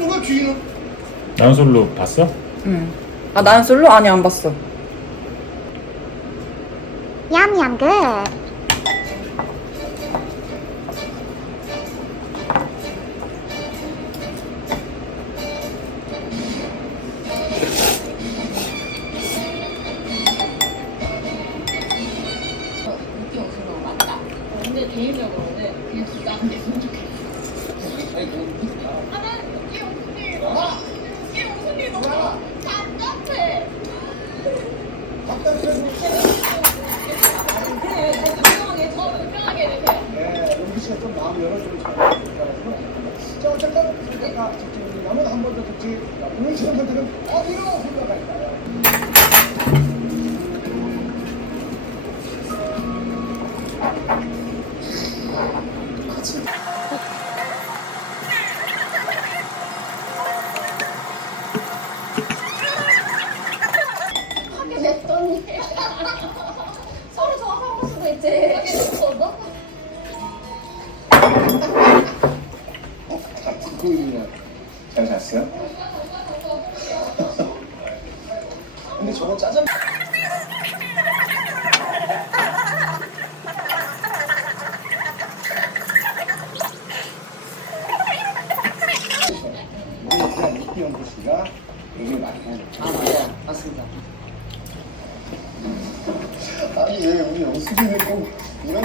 누가 주인은 난 솔로 봤어? 응. 아, 난 솔로? 아니, 안 봤어. Yum good. 근데 개인적으로는 그냥 기가 안 됐으면 좋겠어. 아, 난 이게 무 슨 일이야? 이게 무슨 일이 너무 답답해. 그래, 더 분명하게, 더 분명하게 해주세요. 네 용기 씨가 좀 마음 열어주면 잘할 것 같아서 자 잠깐 잠깐 집중하면 한번더 듣지 오늘 시험 분들은 어디로 흘러갈까요? 됐어. 그, 잘 잤어요? 근데 저거 짜장 씨가 얘기 많이 하죠. 아 맞아 맞습니다. 아니 왜 우리 영수증을 꼭 이런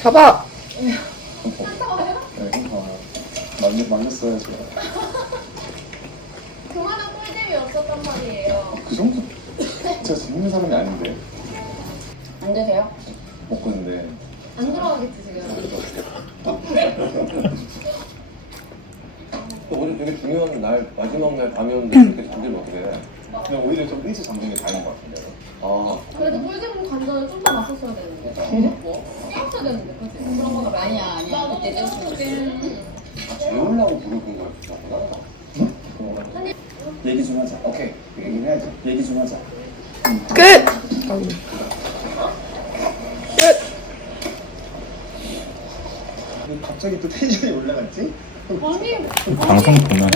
잡아! 네, 말렸, 말렸어야지. 그만한 꿀잼이 없었단 말이에요. 그 정도 제가 재밌는 사람이 아닌데 안 되세요? 먹고 있는데 안 들어가겠지, 지금. 오늘 되게 중요한 날 마지막 날 밤이었는데 그렇게 잠들면 어떡해 그냥 오히려 좀 일찍 잠든 게 다행인 것 같은데 아 그래도 꿀잼 관전을 좀더 맞췄어야 되는데. 뭐? 깨웠어야 되는데, 그치? 그런 거가 많이 아니야 아니야 나도. 아, 재우려고 부르는 거였구나 얘기 좀 하자 오케이 얘기는 해야지 얘기 좀 하자 끝! 끝! 왜 갑자기 또 텐션이 올라갔지? 아니, 방송 보면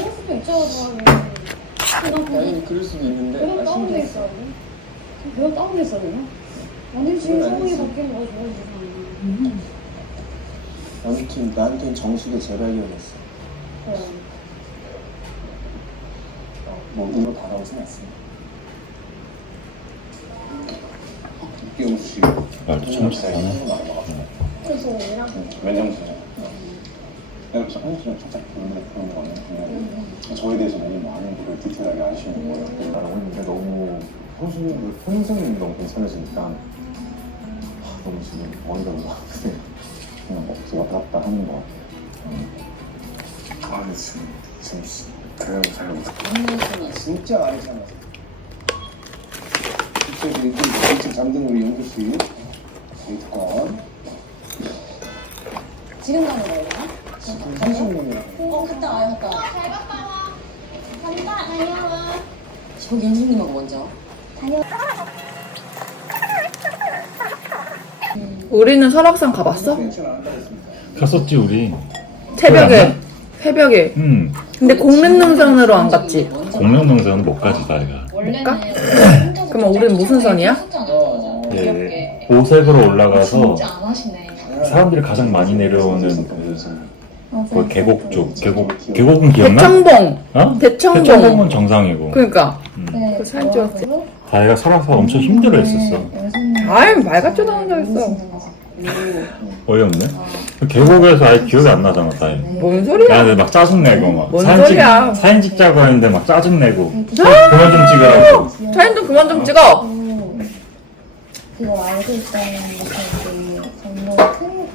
아니 그럴 수도 있는데 배가 아, 다운돼 신기했어. 있어야 돼? 배가 다운돼 있어야 되나? 아니, 지금 그건 상황이 아니지. 바뀌는 거야, 좋아지잖아. 아무튼 나한테는 정식의 재발견이었어 그래. 뭐 의로 다가오진 않습니다 이경수 씨 말도 참 잘하네. 그래서 얘랑 왼정수죠 내가 그래서 한시간 살짝 그런 그런 거는 그냥 저에 대해서 너무 많은 걸 디테일하게 아시는 거예요. 나라고 했는데 너무 선수님 선생님이 너무 괜찮으시니까 하, 너무 지금 머리가 너무 아프세요. 그냥 뭐 제가 왔다 하는 거 같아요. 아 근데 지금 지금 씨, 그래요 잘 못해 진짜 많이 참았어. 그 일찍 일찍 잠든 우리 영수 씨 데이트권. 지금 가는 거예요? 지금 30명이라고 어 갔다 와요 갔다 와. 잘 갔다 와. 간다, 다녀와. 저기 연수님하고 먼저. 우리는 설악산 가봤어? 안 갔었지 우리 새벽에. 새벽에. 응 근데 공릉능선으로 안 갔지? 공명동선은 못 가지 나이가 볼까? 그러면 우린 무슨 선이야? 어, 예, 오색으로 올라가서 진짜 안 하시네. 사람들이 가장 많이 내려오는 그, 그 계곡 쪽 계곡 계곡은 기억나? 대청봉! 어? 대청봉. 대청봉은 정상이고 그러니까. 음. 네, 그 사진 찍었지. 다혜가 설아서 엄청 힘들어했었어 아이, 말 같지도 않은 적 있어. 어이없네 그 계곡에서 아예 기억이 안 나잖아 다혜 뭔 소리야? 야, 근데 막 짜증내고 막 뭔 사진 소리야? 찍 사진 찍자고 하는데 막 짜증내고 그만 좀 찍으라고 사진 좀 그만 좀 찍어! 그거 알고 있다는 것은 정말 큰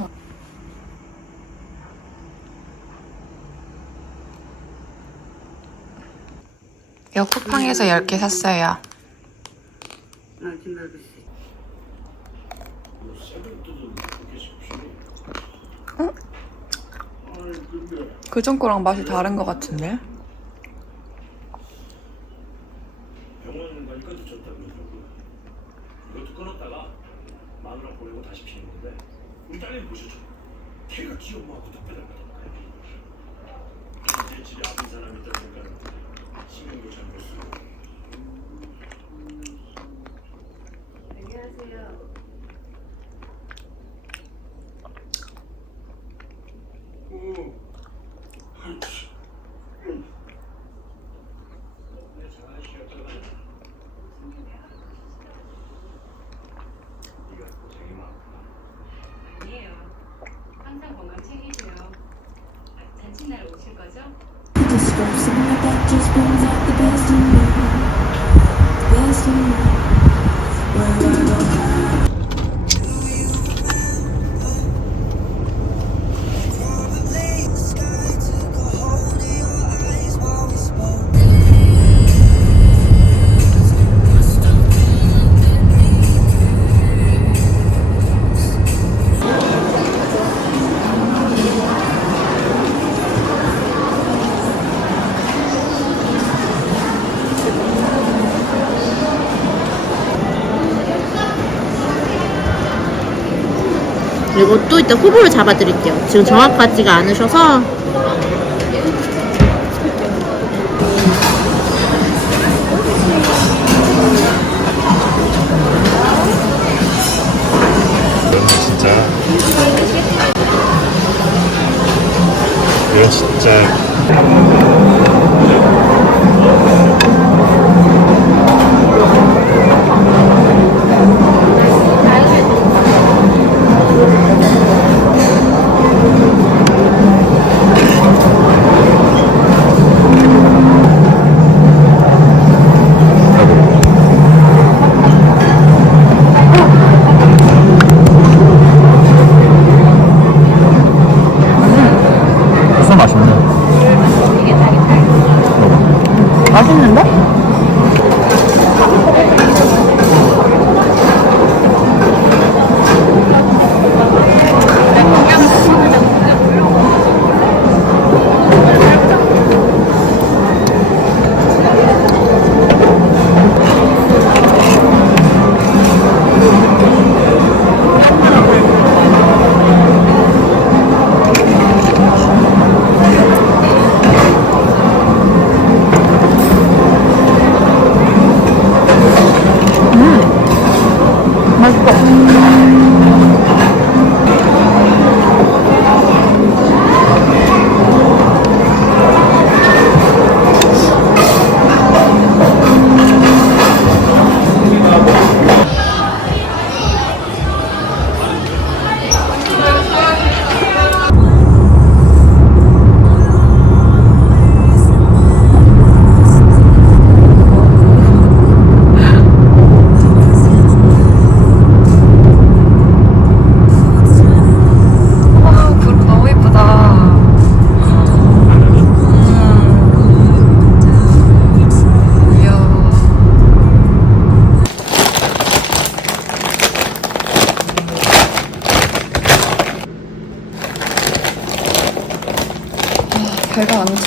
바. 이거 쿠팡에서 10개 샀어요. 응? 그전 거랑 맛이 다른 것 같은데? 병원 가니까 늦었다 그러더라고. 이것도 끊었다가 마누라 보내고 다시 피는 건데 우리 딸내미 보셨죠? 걔가 지 엄마하고 답변하는 거야. 이제 집에 아는 사람이 있다 보니까 신경도 잘 못 쓰고. 안녕하세요. 잘 쉬었잖아. 네가 고생이 많구나. 아니에요. 항상 건강 챙기세요. 아, 잔칫날 오실 거죠? 그리고 또 이따 후보를 잡아드릴게요. 지금 정확하지가 않으셔서. 진짜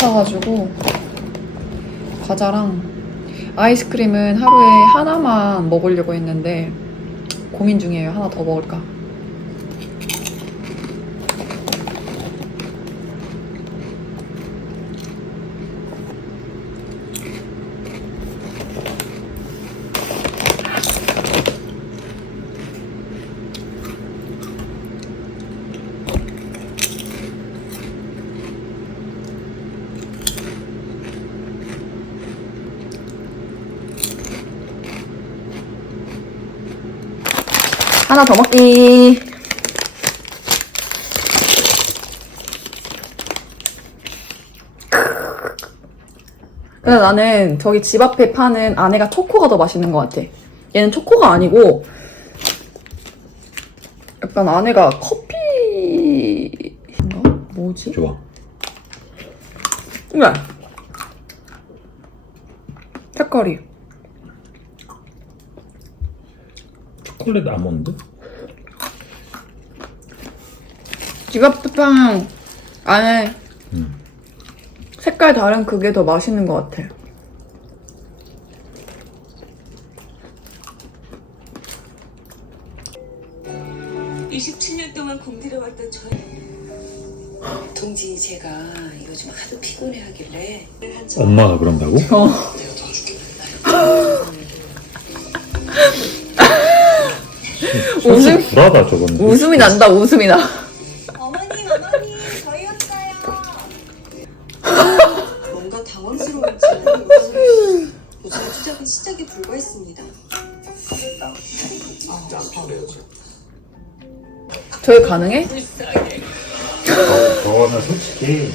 차가지고 과자랑 아이스크림은 하루에 하나만 먹으려고 했는데 고민 중이에요. 하나 더 먹을까? 하나 더 먹기. 근데 나는 저기 집 앞에 파는 안에가 초코가 더 맛있는 것 같아. 얘는 초코가 아니고 약간 안에가 커피인가? 뭐지? 좋아. 이거 색깔이 초콜릿 아몬드? 파는 안에 음. 색깔 다른 그게 더 맛있는 것 같아. 이 27년 동안 공들여왔던 저희 동진이 제가 요즘 하도 피곤해하길래 엄마가 그런다고? 어. 웃음, 불하다 저건. 웃음이 난다, 웃음이 나. 어머님 어머님 저희 왔어요. 뭔가 당황스러운지 요즘 요즘 투잡은 시작에 불과했습니다. 저희 가능해? 저, 저거는 솔직히